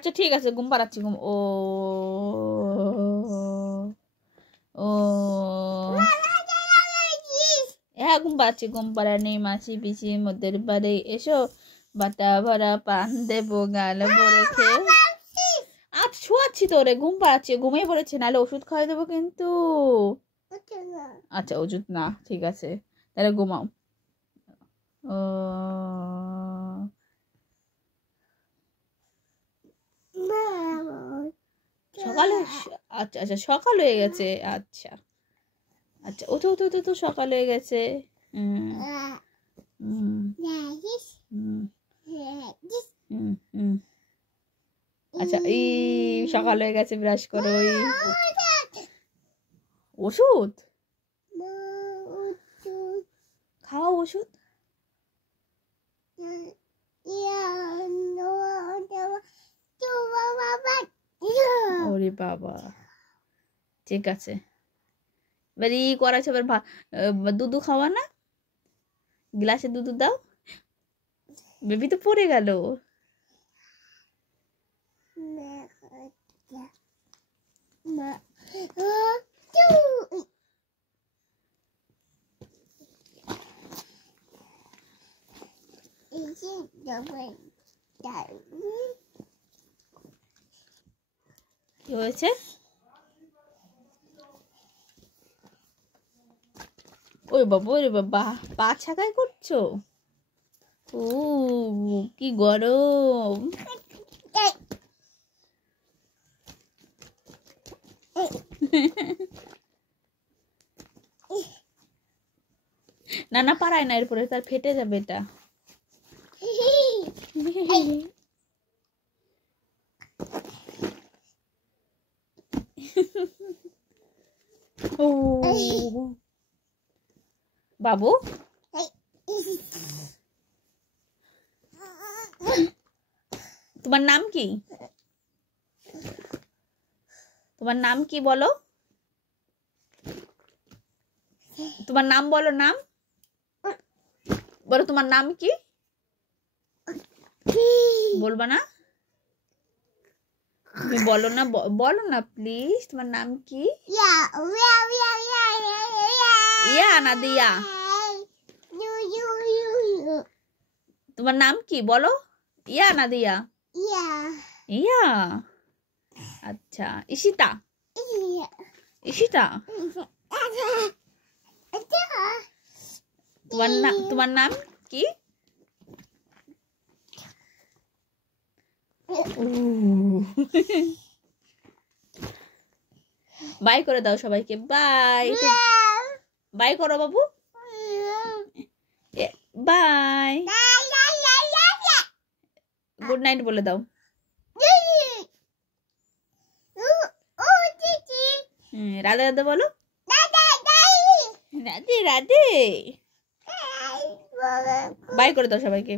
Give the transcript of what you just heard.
আচ্ছা ঠিক আছে, ঘুম পাড়াচ্ছি। ঘুম ও ও হ্যাঁ, ঘুম পাড়াচ্ছি। ঘুম পাড়া নেই মাছি পিছি মধ্যের বাড়ি এসো, বাটা ভরা পান দেবো গাল ভরে খেয়ে। আচ্ছা শোয়াচ্ছি তো রে, ঘুম পাড়াচ্ছি, ঘুমিয়ে পড়েছে, নাহলে ওষুধ খাওয়াই দেবো কিন্তু। আচ্ছা ওষুধ না, ঠিক আছে তাহলে ঘুমাও। ও সকালে, আচ্ছা আচ্ছা সকাল হয়ে গেছে। আচ্ছা আচ্ছা ওঠো ওঠো ওঠো তো, সকাল হয়ে গেছে। আচ্ছা এই সকাল হয়ে গেছে, ব্রাশ করো। ওষুধ খাও, ওষুধ। ওরে বাবা, ঠিক আছে। এবার ই করাছে, এবার দুধু খাওয়া না, গ্লাসে দুধ দাও। বেবি তো পড়ে গেল। কি হয়েছে? ওই বাবা, ওরে বাবা, পা ছাকাই করছো? ও কি গরম। না না, পারায় না, এরপরে তার ফেটে যাবে এটা। ও বাবু, তোমার নাম কি? তোমার নাম কি বলো? তোমার নাম বলো, নাম বলো, তোমার নাম কি? বলবা না? তুমি বলো না, বলো না প্লিজ, তোমার নাম কি? ইয়া না দিয়া? তোমার নাম কি বলো? ইয়া না দিয়া? ইয়া। আচ্ছা, ঈশিতা? ঈশিতা? তোমার নাম কি? বাই করে দাও সবাইকে, বাই। বাই করো বাবু, বাই। গুড নাইট বলে দাও। রাধে রাধে বলো। রাধে রাধে। বাই করে দাও সবাইকে।